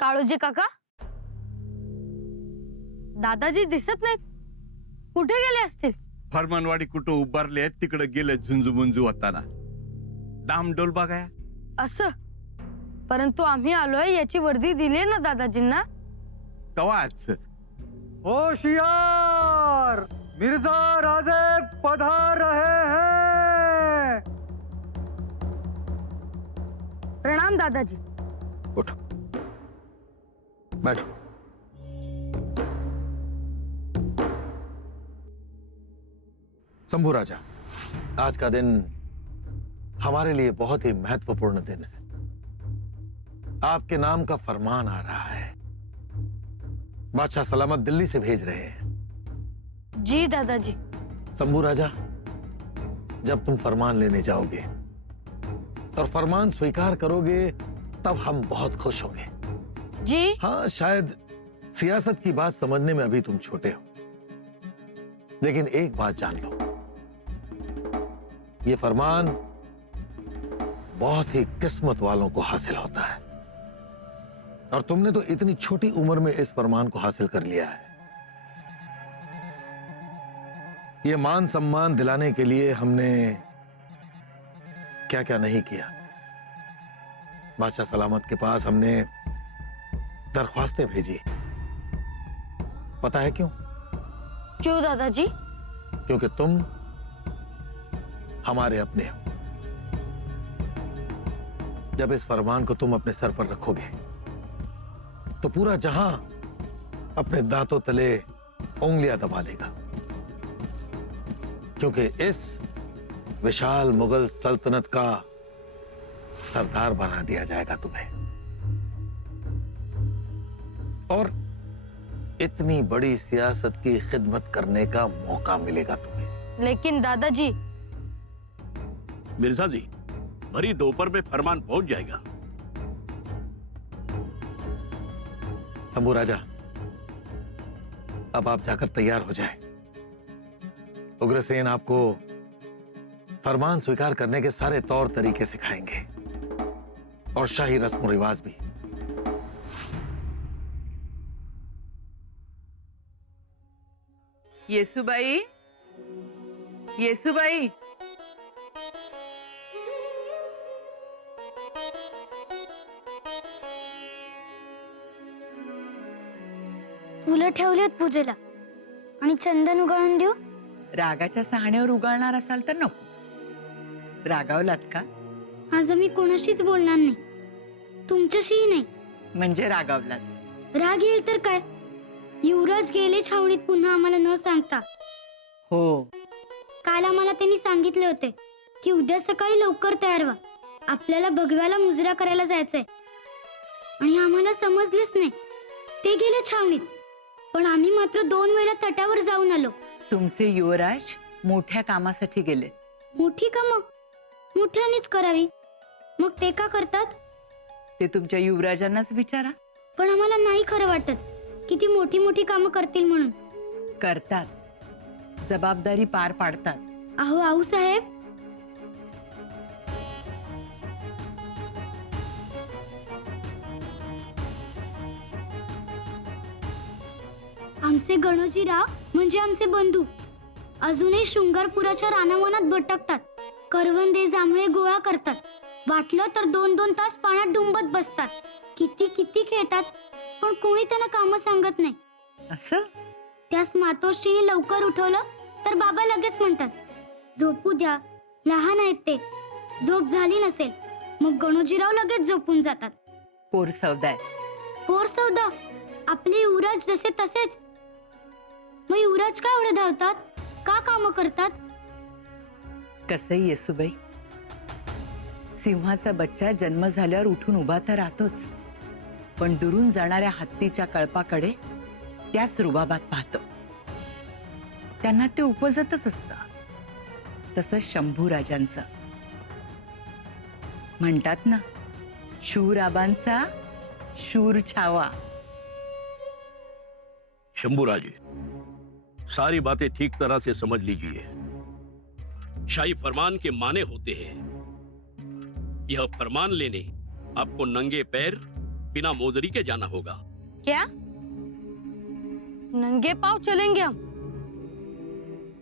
काळोजी काका, दादाजी दिसत नाहीत, कुठे गेले असतील? फरमानवाडी कुठं उभारले आहेत तिकडे गेले झुंजू मुंजू होताना. डामडोल बघाया. असं, परंतु आम्ही आलोय याची वर्दी दिली ना दादाजींना? कवाच होशियार, मिर्जा राजे पधार रहे हैं। प्रणाम दादाजी। उठो, बैठो। शंभू राजा, आज का दिन हमारे लिए बहुत ही महत्वपूर्ण दिन है। आपके नाम का फरमान आ रहा है। बादशाह सलामत दिल्ली से भेज रहे हैं। जी दादाजी। शंभू राजा, जब तुम फरमान लेने जाओगे और फरमान स्वीकार करोगे तब हम बहुत खुश होंगे। जी। हाँ, शायद सियासत की बात समझने में अभी तुम छोटे हो, लेकिन एक बात जान लो, ये फरमान बहुत ही किस्मत वालों को हासिल होता है, और तुमने तो इतनी छोटी उम्र में इस फरमान को हासिल कर लिया है। ये मान सम्मान दिलाने के लिए हमने क्या क्या नहीं किया। बादशाह सलामत के पास हमने दरख्वास्तें भेजी। पता है क्यों? क्यों दादाजी? क्योंकि तुम हमारे अपने हो। जब इस फरमान को तुम अपने सर पर रखोगे तो पूरा जहां अपने दांतों तले उंगलियां दबा लेगा, क्योंकि इस विशाल मुगल सल्तनत का सरदार बना दिया जाएगा तुम्हें, और इतनी बड़ी सियासत की खिदमत करने का मौका मिलेगा तुम्हें। लेकिन दादाजी। मिर्जा जी, भरी दोपहर में फरमान पहुंच जाएगा। शंभू राजा, अब आप जाकर तैयार हो जाएं। उग्रसेन आपको फरमान स्वीकार करने के सारे तौर तरीके सिखाएंगे, और शाही रस्म रिवाज भी। येसुबाई, येसुबाई, फुलं ठेवलीत पूजेला आणि चंदन उगाळून देऊ? रागाच्या सहाण्यावर उगाळणार असाल तर नको। रागावलात का? आज मी कोणाशीच बोलणार नाही, तुमच्याशीही नाही। म्हणजे रागावलात? राग येईल तर काय, युवराज गेले छावणीत पुन्हा आम्हाला न सांगता। हो, काल आम्हाला त्यांनी सांगितले होते की उद्या सकाळी लवकर तयार व्हा, आपल्याला भगव्याला मुजरा करायला जायचंय, आणि आम्हाला समजलेच नाही। ते गेले छावणीत, पण आम्ही मात्र 2 वेळा तटावर जाऊन आलो। तुमचे युवराज मोठ्या कामासाठी गेले। मोठी कामं मोठ्यानेच करावी, मग ते का करतात? ते तुमच्या युवराजांनाच विचारा। पण आम्हाला नाही खरं वाटत की ती मोठी मोठी कामं करतील म्हणून। करतात, जबाबदारी पार पाडतात। अहो आऊसाहेब, आमचे गणोजीराव म्हणजे आमचे बंधू अजूनही शृंगारपुराच्या रानावनात भटकतात, करवंदे जांभळे गोळा करतात, वाटलं तर 2-2 तास पाण्यात डुंबत बसतात, किती किती खेळतात, पण कोणी त्यांना काम सांगत नाही। असं? त्यास मातोश्रीने लवकर उठवलं तर बाबा लगेच म्हणतात झोपू द्या, लहान आहेत ते, झोप झाली नसेल, मग गणोजीराव लगेच झोपून जातात। पोर सौदा पोर सौदा? आपले युवराज जसे तसेच। मग युवराज का एवढे धावतात, का काम करतात? कसंही येसुबाई, सिंहाचा बच्चा जन्म झाल्यावर उठून उभा तर राहतोच, पण दुरून जाणाऱ्या हत्तीच्या कळपाकडे त्याच रुबाबात पाहतो। त्यांना ते उपजतच असतं। तसंच शंभू राजांचं म्हणतात ना, शूराबांचा शूर छावा। शंभूराजे, सारी बातें ठीक तरह से समझ लीजिए। शाही फरमान के माने होते हैं। यह फरमान लेने आपको नंगे पैर बिना मोजरी के जाना होगा। क्या नंगे पाँव चलेंगे हम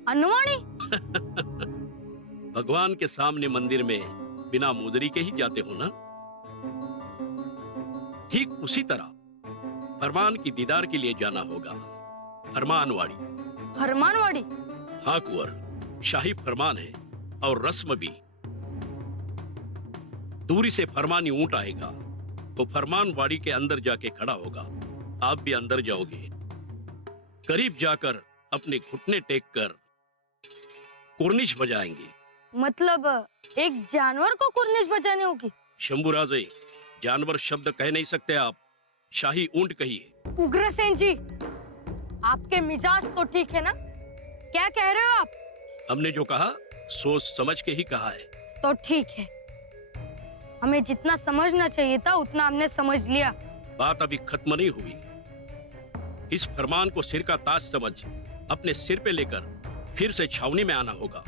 अनवाणी? भगवान के सामने मंदिर में बिना मोजरी के ही जाते हो ना? ठीक उसी तरह फरमान की दीदार के लिए जाना होगा फरमानवाड़ी। फरमानवाड़ी? हाँ कुंवर, शाही फरमान है और रस्म भी। दूरी से फरमानी ऊंट आएगा तो फरमानवाड़ी के अंदर जाके खड़ा होगा। आप भी अंदर जाओगे। करीब जाकर अपने घुटने टेक कर कुर्निश बजाएंगे। मतलब एक जानवर को कुर्निश बजानी होगी? शंभुराजे, जानवर शब्द कह नहीं सकते आप, शाही ऊंट कहिए। उग्रसेन जी, आपके मिजाज तो ठीक है ना? क्या कह रहे हो आप? हमने जो कहा सोच समझ के ही कहा है। तो ठीक है, हमें जितना समझना चाहिए था उतना हमने समझ लिया। बात अभी खत्म नहीं हुई। इस फरमान को सिर का ताज समझ अपने सिर पे लेकर फिर से छावनी में आना होगा।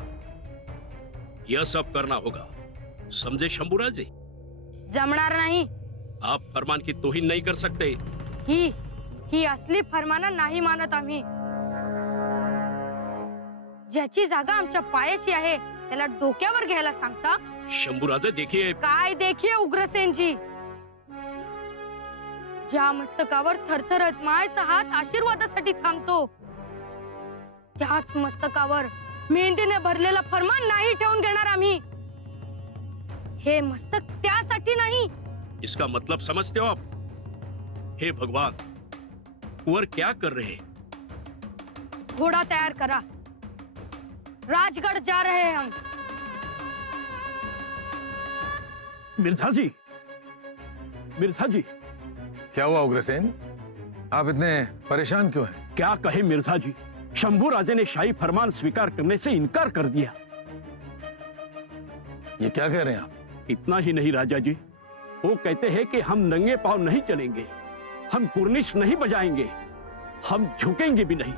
यह सब करना होगा, समझे शंभुराजे? जमणार नाही। आप फरमान की तोहीन नहीं कर सकते। ही असली फरमाना नाही मानत आम्ही। ज्याची जागा आमच्या पायाशी आहे त्याला डोक्यावर घ्यायला सांगता? शंभुराजे देखिए। काय देखिए उग्रसेन जी, ज्या मस्तकावर थरथरत मायचा हात आशीर्वादासाठी थांबतो त्याच मस्तकावर मेहंदीने भरलेला फरमान नाही ठेवून घेणार आम्ही। हे मस्तक त्यासाठी नाही। इसका मतलब समझते हो आप? हे भगवान, कुंवर क्या कर रहे हैं? घोड़ा तैयार करा, राजगढ़ जा रहे हैं हम। मिर्जा जी, मिर्जा जी। क्या हुआ उग्रसेन? आप इतने परेशान क्यों हैं? क्या कहे मिर्जा जी, शंभुराजे ने शाही फरमान स्वीकार करने से इनकार कर दिया। ये क्या कह रहे हैं आप? इतना ही नहीं राजा जी, वो कहते हैं कि हम नंगे पांव नहीं चलेंगे, हम कुर्निश नहीं बजाएंगे, हम झुकेंगे भी नहीं।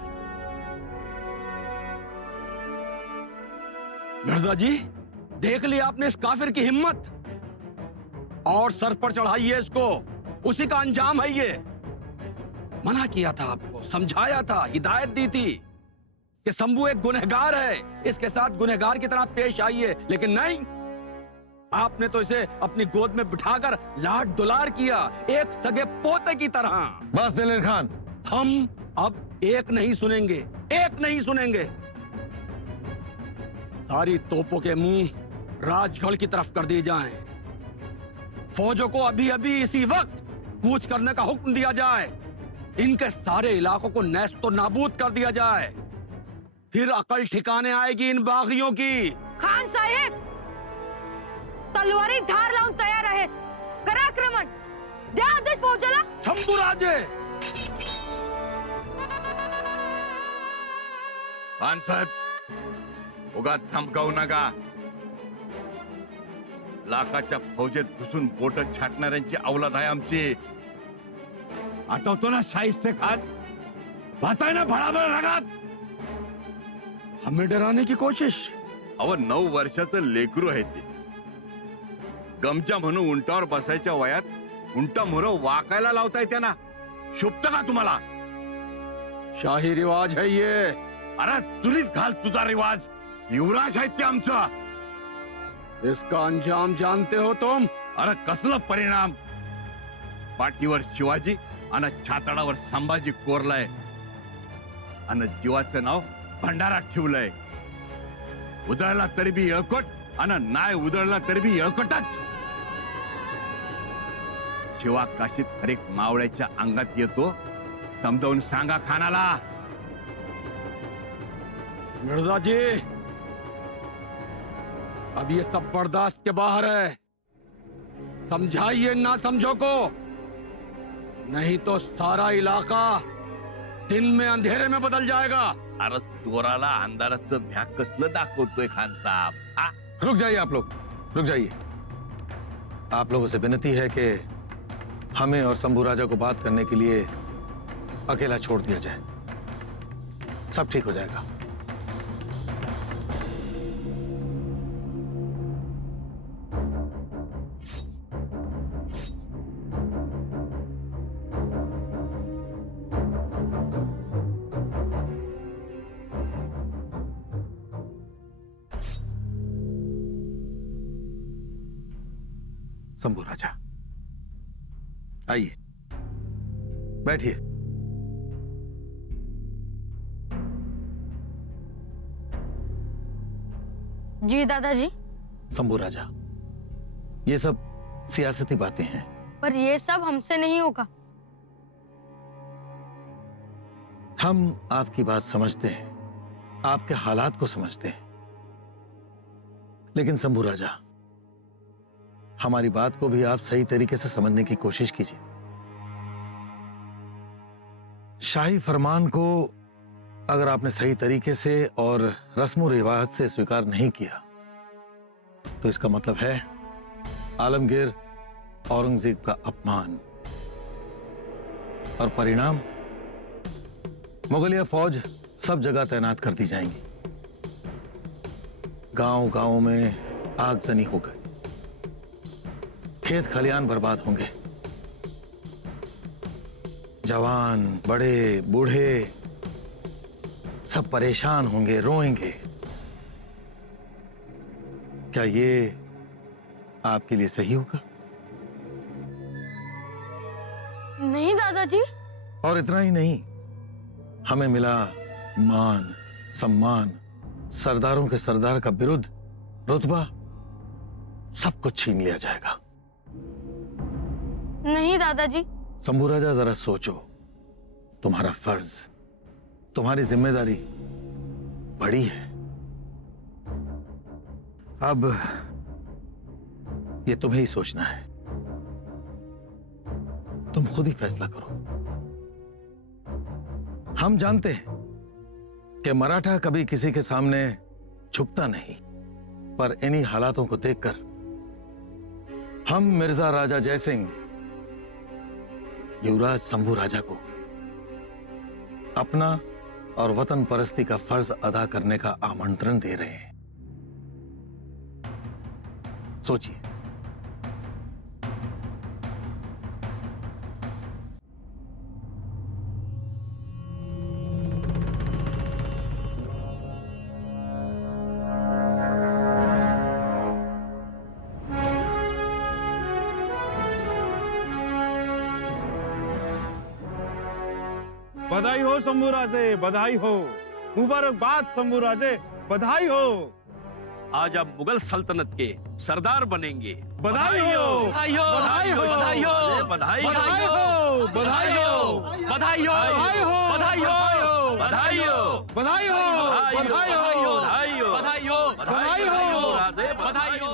मिर्जा जी, देख लिया आपने इस काफिर की हिम्मत। और सर पर चढ़ाइए इसको, उसी का अंजाम है ये। मना किया था आपको, समझाया था, हिदायत दी थी कि शंभू एक गुनहगार है, इसके साथ गुनहगार की तरह पेश आइए, लेकिन नहीं, आपने तो इसे अपनी गोद में बिठाकर लाड दुलार किया, एक सगे पोते की तरह। बस दिलेर खान, हम अब एक नहीं सुनेंगे, एक नहीं सुनेंगे। सारी तोपों के मुंह राजगढ़ की तरफ कर दिए जाएं। फौजों को अभी अभी इसी वक्त कूच करने का हुक्म दिया जाए। इनके सारे इलाकों को नैस्तो नाबूद कर दिया जाए, फिर अकल ठिकाने आएगी इन बागियों की। खान साहेब, तलवारी धार लावून तयार आहेत, करा आक्रमण, द्या आदेश फौजाला। शंभुराजे, खान साहेब, उगाच धमकावू नका। लाखाच्या फौजेत घुसून बोट छाटणाऱ्यांची अवलाद आहे आमची। आठवतो ना शाहिस्ते खान? बताए ना भड़ाभड़ रगत, हमें डराने की कोशिश। अव 9 वर्षाचं लेकरू आहे ते। गमजा म्हणून उंटावर बसायच्या वयात उंटा मोर वाकायला लावताय त्यांना, शोभत का तुम्हाला? शाही रिवाज है ये। अरे चुलीत घाल तुझा रिवाज, युवराज आहेत ते आमचा। इसका अंजाम जानते हो तुम? अरे कसलं परिणाम? पाठीवर शिवाजी आणि छाताडावर संभाजी कोरलाय आणि जीवाचं नाव भंडारा ठेवलंय। उधळला तरी बी येळकोट आणि नाय उधळला तरी बी येळकोटच। शिवा काशीत हरेक मावळ्याच्या अंगात येतो, समजावून सांगा खानाला। मिर्जा जी, अब ये सब बर्दाश्त के बाहर है। समझाइए ना समझो को, नहीं तो सारा इलाका दिन में अंधेरे में बदल जाएगा। अरे चोराला अंधाराचं भ्या कसलं दाखवतोय खान साहब? हा? रुक जाइए आप लोग, रुक जाइए। आप लोगों से विनती है कि हमें और शंभू राजा को बात करने के लिए अकेला छोड़ दिया जाए, सब ठीक हो जाएगा। शंभू राजा, आइए, बैठिए। जी दादाजी। शंभू राजा, ये सब सियासती बातें हैं। पर ये सब हमसे नहीं होगा। हम आपकी बात समझते हैं, आपके हालात को समझते हैं, लेकिन शंभू राजा, हमारी बात को भी आप सही तरीके से समझने की कोशिश कीजिए। शाही फरमान को अगर आपने सही तरीके से और रस्म रिवाज से स्वीकार नहीं किया तो इसका मतलब है आलमगीर औरंगजेब का अपमान, और परिणाम मुगलिया फौज सब जगह तैनात कर दी जाएंगी। गांव गांव में आगजनी हो गई, खेत खलियान बर्बाद होंगे, जवान बड़े बूढ़े सब परेशान होंगे, रोएंगे। क्या ये आपके लिए सही होगा? नहीं दादाजी। और इतना ही नहीं, हमें मिला मान सम्मान, सरदारों के सरदार का बिरुद, रुतबा, सब कुछ छीन लिया जाएगा। नहीं दादाजी। शंभू राजा, जरा सोचो, तुम्हारा फर्ज, तुम्हारी जिम्मेदारी बड़ी है। अब ये तुम्हें ही सोचना है, तुम खुद ही फैसला करो। हम जानते हैं कि मराठा कभी किसी के सामने झुकता नहीं, पर इन्हीं हालातों को देखकर हम मिर्जा राजा जयसिंह युवराज शंभू राजा को अपना और वतन परस्ती का फर्ज अदा करने का आमंत्रण दे रहे हैं। सोचिए। बधाई हो शंभू राजे, बधाई हो। मुबारकबाद शंभू राजे, बधाई हो। आज आप मुगल सल्तनत के सरदार बनेंगे। बधाई हो, बधाई हो, बधाई हो, बधाई हो, बधाई बधाई हो, बधाई हो, बधाई हो, बधाई हो, बधाई हो, बधाई हो, बधाई हो, बधाई हो, बधाई हो, बधाई हो, बधाई हो, राजे, बधाई हो।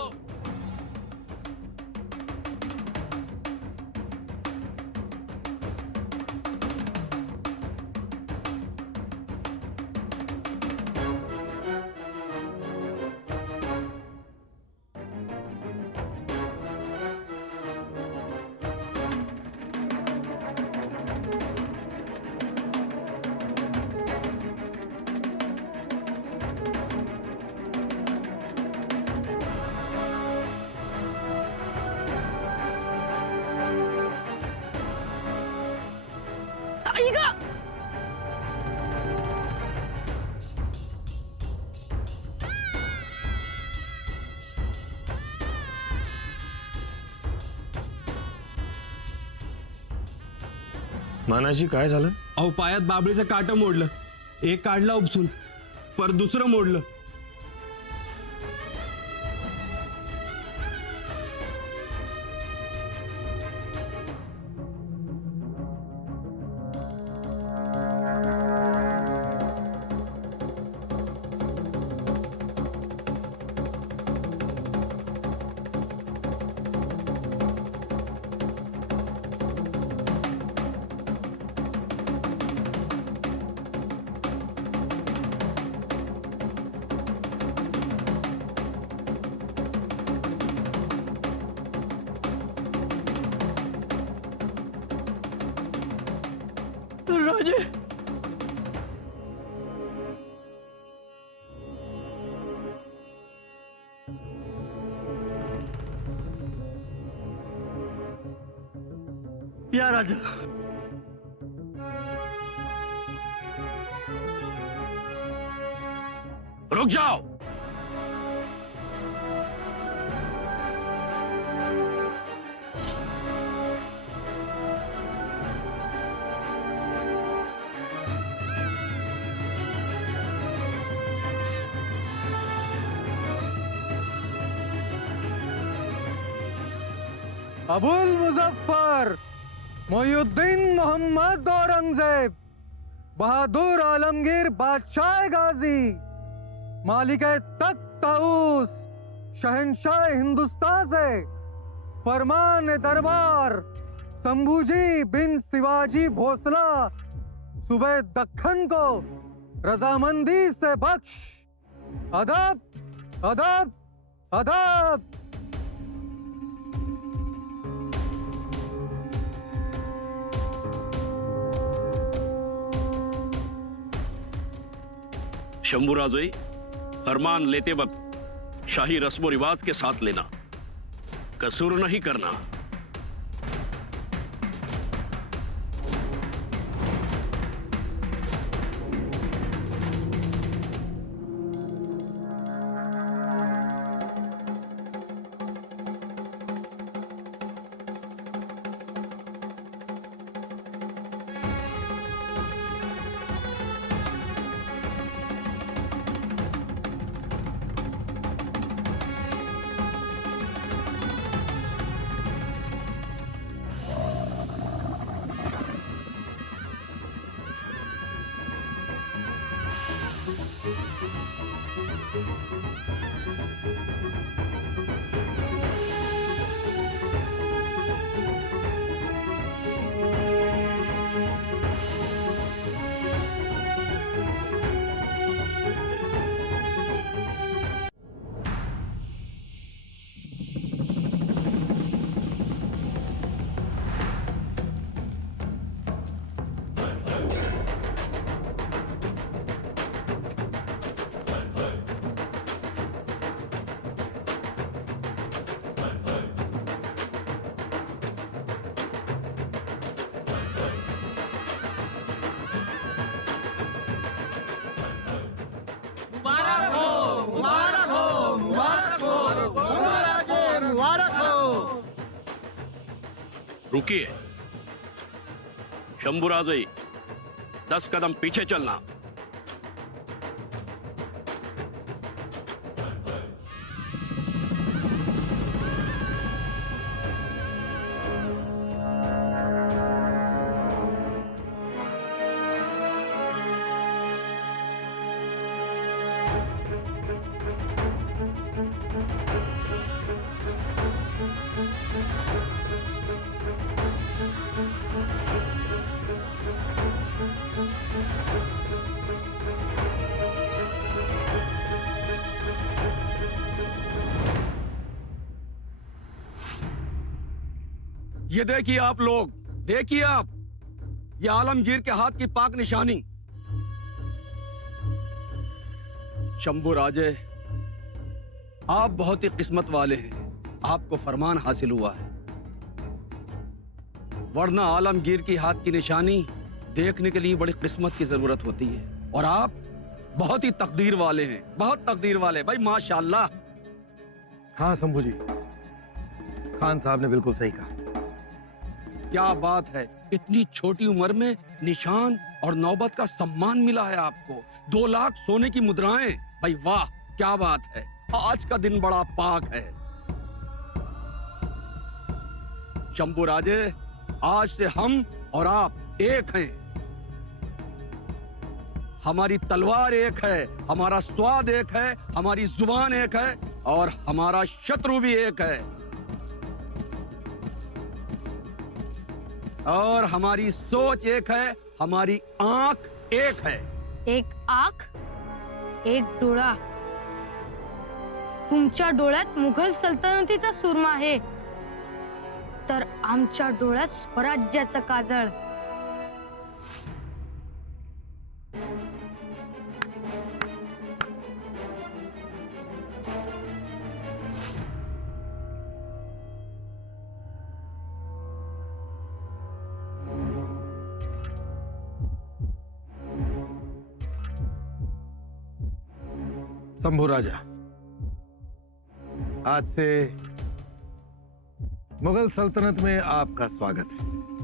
टाइगर! मानाजी, काय झालं? अहो, पायात बाबळीचं काटं मोडलं. एक काढलं उपसून, पर दुसरं मोडलं. राजे, या राजा, रुक जाओ। अबुल मुजफ्फर, मोइनुद्दीन मोहम्मद औरंगजेब, बहादुर आलमगीर बादशाह गाजी, मालिक तख्त ताऊस, शहंशाह हिंदुस्तान से फरमान दरबार शंभूजी बिन शिवाजी भोसला सुबह दक्खन को रजामंदी से बख्श। अदब, अदब, अदब। शंभूराजे, फरमान लेते वक्त शाही रस्म रिवाज के साथ लेना, कसूर नहीं करना। रुकिए शंभूराजे, 10 कदम पीछे चलना। ये देखिए आप लोग, देखिए आप, ये आलमगीर के हाथ की पाक निशानी। शंभूराजे, आप बहुत ही किस्मत वाले हैं, आपको फरमान हासिल हुआ है, वरना आलमगीर की हाथ की निशानी देखने के लिए बड़ी किस्मत की जरूरत होती है। और आप बहुत ही तकदीर वाले हैं, बहुत तकदीर वाले भाई, माशाल्लाह। हाँ शंभू जी, खान साहब ने बिल्कुल सही कहा। क्या बात है, इतनी छोटी उम्र में निशान और नौबत का सम्मान मिला है आपको। 2 लाख सोने की मुद्राएं, भाई वाह, क्या बात है। आज का दिन बड़ा पाक है। शंभूराजे, आज से हम और आप एक हैं। हमारी तलवार एक है, हमारा स्वाद एक है, हमारी जुबान एक है और हमारा शत्रु भी एक है। और हमारी सोच एक है, हमारी आंख एक है। एक आंख, एक डोळा। तुमच्या डोळ्यात मुघल सल्तनतीचा सुरमा आहे, तर आमच्या डोळ्यात स्वराज्याचं काजळ। शंभू राजा, आज से मुगल सल्तनत में आपका स्वागत है।